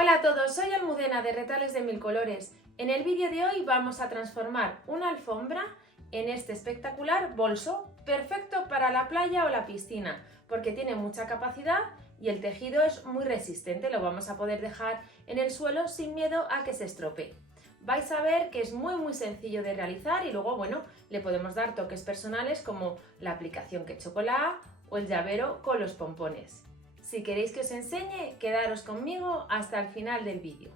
Hola a todos, soy Almudena de Retales de Mil Colores. En el vídeo de hoy vamos a transformar una alfombra en este espectacular bolso, perfecto para la playa o la piscina, porque tiene mucha capacidad y el tejido es muy resistente, lo vamos a poder dejar en el suelo sin miedo a que se estropee. Vais a ver que es muy sencillo de realizar y luego, bueno, le podemos dar toques personales como la aplicación que he hecho con la A o el llavero con los pompones. Si queréis que os enseñe, quedaros conmigo hasta el final del vídeo.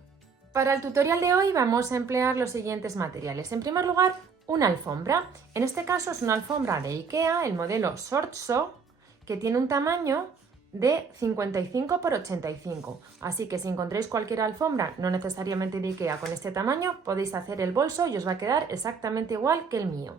Para el tutorial de hoy vamos a emplear los siguientes materiales. En primer lugar, una alfombra. En este caso es una alfombra de IKEA, el modelo Shortso, que tiene un tamaño de 55 por 85. Así que si encontráis cualquier alfombra, no necesariamente de IKEA, con este tamaño, podéis hacer el bolso y os va a quedar exactamente igual que el mío.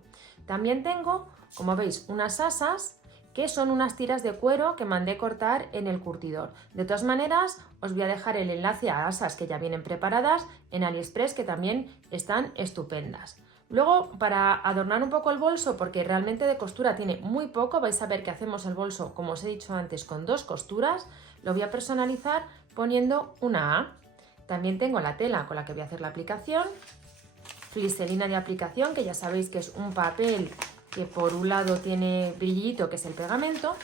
También tengo, como veis, unas asas, que son unas tiras de cuero que mandé cortar en el curtidor. De todas maneras, os voy a dejar el enlace a asas que ya vienen preparadas en AliExpress, que también están estupendas. Luego, para adornar un poco el bolso, porque realmente de costura tiene muy poco, vais a ver que hacemos el bolso, como os he dicho antes, con 2 costuras. Lo voy a personalizar poniendo una A. También tengo la tela con la que voy a hacer la aplicación, fliselina de aplicación, que ya sabéis que es un papel que por un lado tiene brillito, que es el pegamento,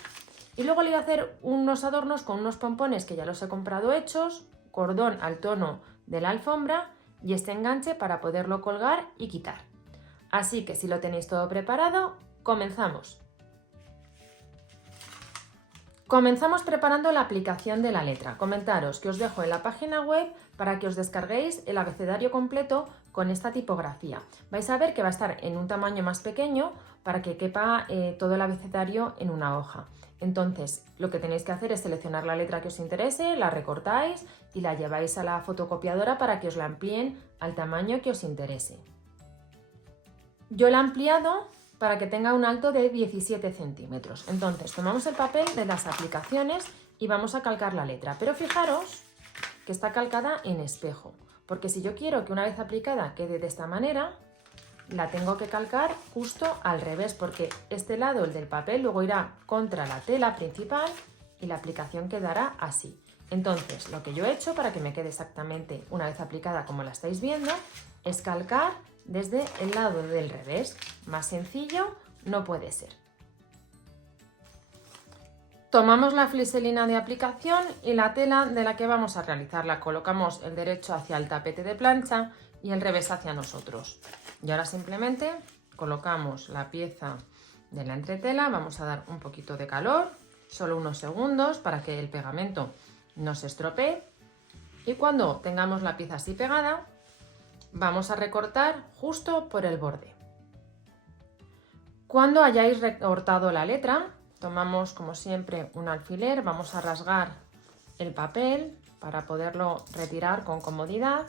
y luego le voy a hacer unos adornos con unos pompones que ya los he comprado hechos, cordón al tono de la alfombra y este enganche para poderlo colgar y quitar. Así que si lo tenéis todo preparado, comenzamos. Comenzamos preparando la aplicación de la letra. Comentaros que os dejo en la página web para que os descarguéis el abecedario completo con esta tipografía. Vais a ver que va a estar en un tamaño más pequeño para que quepa todo el abecedario en una hoja. Entonces, lo que tenéis que hacer es seleccionar la letra que os interese, la recortáis y la lleváis a la fotocopiadora para que os la amplíen al tamaño que os interese. Yo la he ampliado para que tenga un alto de 17 centímetros. Entonces tomamos el papel de las aplicaciones y vamos a calcar la letra. Pero fijaros que está calcada en espejo, porque si yo quiero que una vez aplicada quede de esta manera, la tengo que calcar justo al revés, porque este lado, el del papel, luego irá contra la tela principal y la aplicación quedará así. Entonces, lo que yo he hecho para que me quede exactamente una vez aplicada como la estáis viendo, es calcar desde el lado del revés. Más sencillo no puede ser. Tomamos la fliselina de aplicación y la tela de la que vamos a realizarla. Colocamos el derecho hacia el tapete de plancha y el revés hacia nosotros. Y ahora simplemente colocamos la pieza de la entretela. Vamos a dar un poquito de calor, solo unos segundos, para que el pegamento no se estropee. Y cuando tengamos la pieza así pegada, vamos a recortar justo por el borde. Cuando hayáis recortado la letra, tomamos como siempre un alfiler, vamos a rasgar el papel para poderlo retirar con comodidad.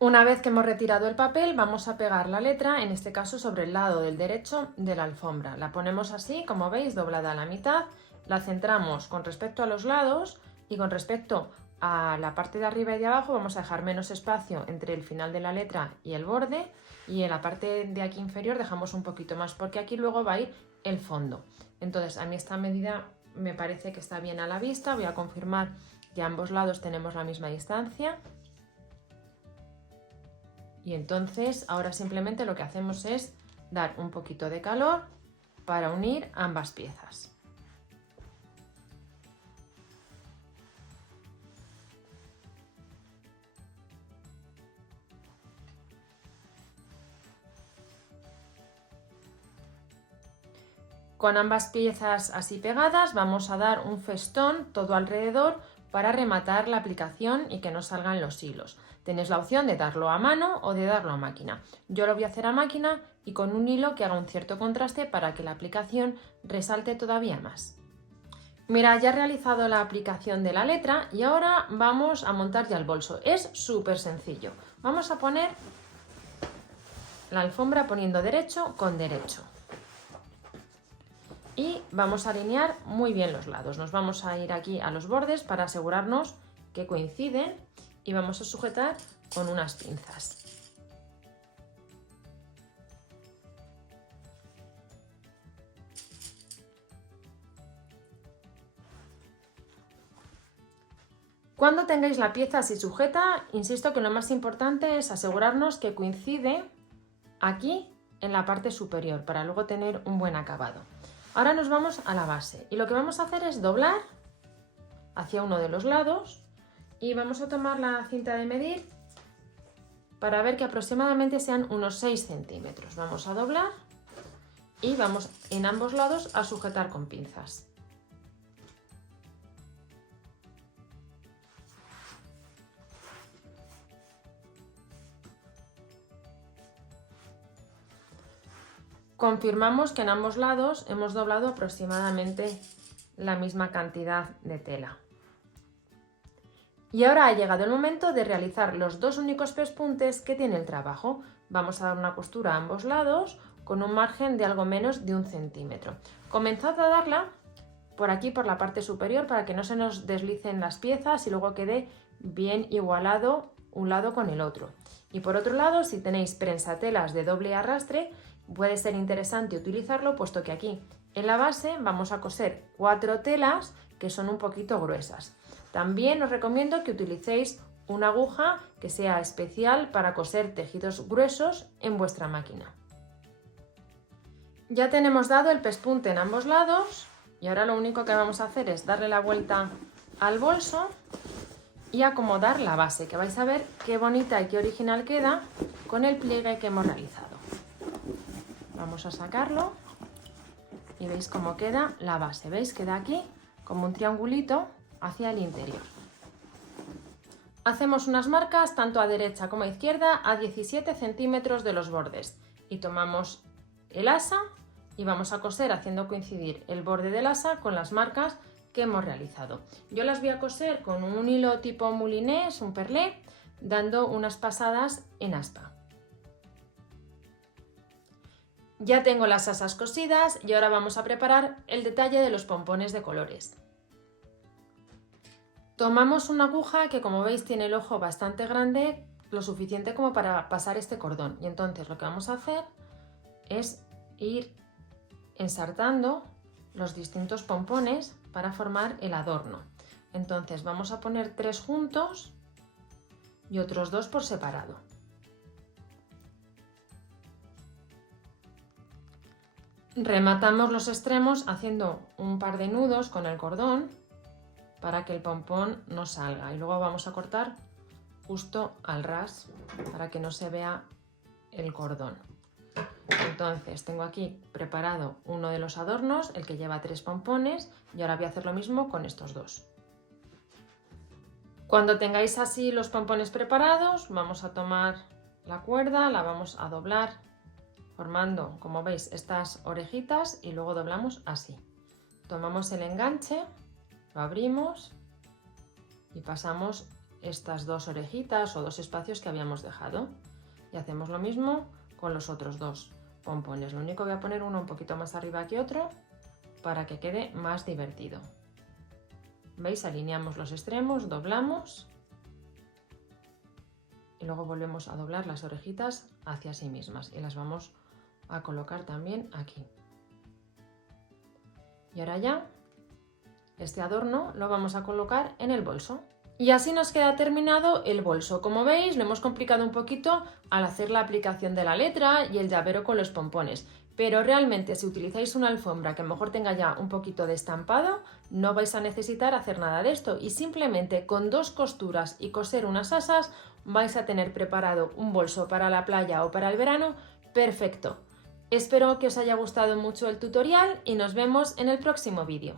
Una vez que hemos retirado el papel, vamos a pegar la letra, en este caso sobre el lado del derecho de la alfombra. La ponemos así, como veis, doblada a la mitad, la centramos con respecto a los lados y con respecto a la parte de arriba y de abajo vamos a dejar menos espacio entre el final de la letra y el borde, y en la parte de aquí inferior dejamos un poquito más porque aquí luego va a ir el fondo. Entonces a mí esta medida me parece que está bien a la vista. Voy a confirmar que a ambos lados tenemos la misma distancia. Y entonces ahora simplemente lo que hacemos es dar un poquito de calor para unir ambas piezas. Con ambas piezas así pegadas vamos a dar un festón todo alrededor para rematar la aplicación y que no salgan los hilos. Tenéis la opción de darlo a mano o de darlo a máquina. Yo lo voy a hacer a máquina y con un hilo que haga un cierto contraste para que la aplicación resalte todavía más. Mira, ya he realizado la aplicación de la letra y ahora vamos a montar ya el bolso. Es súper sencillo. Vamos a poner la alfombra poniendo derecho con derecho. Y vamos a alinear muy bien los lados. Nos vamos a ir aquí a los bordes para asegurarnos que coinciden y vamos a sujetar con unas pinzas. Cuando tengáis la pieza así sujeta, insisto que lo más importante es asegurarnos que coincide aquí en la parte superior para luego tener un buen acabado. Ahora nos vamos a la base y lo que vamos a hacer es doblar hacia uno de los lados y vamos a tomar la cinta de medir para ver que aproximadamente sean unos 6 centímetros. Vamos a doblar y vamos en ambos lados a sujetar con pinzas. Confirmamos que en ambos lados hemos doblado aproximadamente la misma cantidad de tela. Y ahora ha llegado el momento de realizar los dos únicos pespuntes que tiene el trabajo. Vamos a dar una costura a ambos lados con un margen de algo menos de 1 centímetro. Comenzad a darla por aquí, por la parte superior, para que no se nos deslicen las piezas y luego quede bien igualado un lado con el otro. Y por otro lado, si tenéis prensatelas de doble arrastre, puede ser interesante utilizarlo, puesto que aquí en la base vamos a coser 4 telas que son un poquito gruesas. También os recomiendo que utilicéis una aguja que sea especial para coser tejidos gruesos en vuestra máquina. Ya tenemos dado el pespunte en ambos lados y ahora lo único que vamos a hacer es darle la vuelta al bolso y acomodar la base, que vais a ver qué bonita y qué original queda con el pliegue que hemos realizado. Vamos a sacarlo y veis cómo queda la base. ¿Veis? Queda aquí como un triangulito hacia el interior. Hacemos unas marcas tanto a derecha como a izquierda a 17 centímetros de los bordes y tomamos el asa y vamos a coser haciendo coincidir el borde del asa con las marcas que hemos realizado. Yo las voy a coser con un hilo tipo moulinés, un perlé, dando unas pasadas en aspa. Ya tengo las asas cosidas y ahora vamos a preparar el detalle de los pompones de colores. Tomamos una aguja que, como veis, tiene el ojo bastante grande, lo suficiente como para pasar este cordón. Y entonces lo que vamos a hacer es ir ensartando los distintos pompones para formar el adorno. Entonces vamos a poner 3 juntos y otros 2 por separado. Rematamos los extremos haciendo un par de nudos con el cordón para que el pompón no salga y luego vamos a cortar justo al ras para que no se vea el cordón. Entonces tengo aquí preparado uno de los adornos, el que lleva 3 pompones, y ahora voy a hacer lo mismo con estos 2. Cuando tengáis así los pompones preparados, vamos a tomar la cuerda, la vamos a doblar formando, como veis, estas orejitas y luego doblamos así. Tomamos el enganche, lo abrimos y pasamos estas 2 orejitas o 2 espacios que habíamos dejado y hacemos lo mismo con los otros 2 pompones. Lo único que voy a poner uno un poquito más arriba que otro para que quede más divertido. ¿Veis? Alineamos los extremos, doblamos y luego volvemos a doblar las orejitas hacia sí mismas y las vamos a colocar también aquí. Y ahora ya este adorno lo vamos a colocar en el bolso. Y así nos queda terminado el bolso. Como veis, lo hemos complicado un poquito al hacer la aplicación de la letra y el llavero con los pompones. Pero realmente, si utilizáis una alfombra que a lo mejor tenga ya un poquito de estampado, no vais a necesitar hacer nada de esto. Y simplemente con 2 costuras y coser unas asas, vais a tener preparado un bolso para la playa o para el verano perfecto. Espero que os haya gustado mucho el tutorial y nos vemos en el próximo vídeo.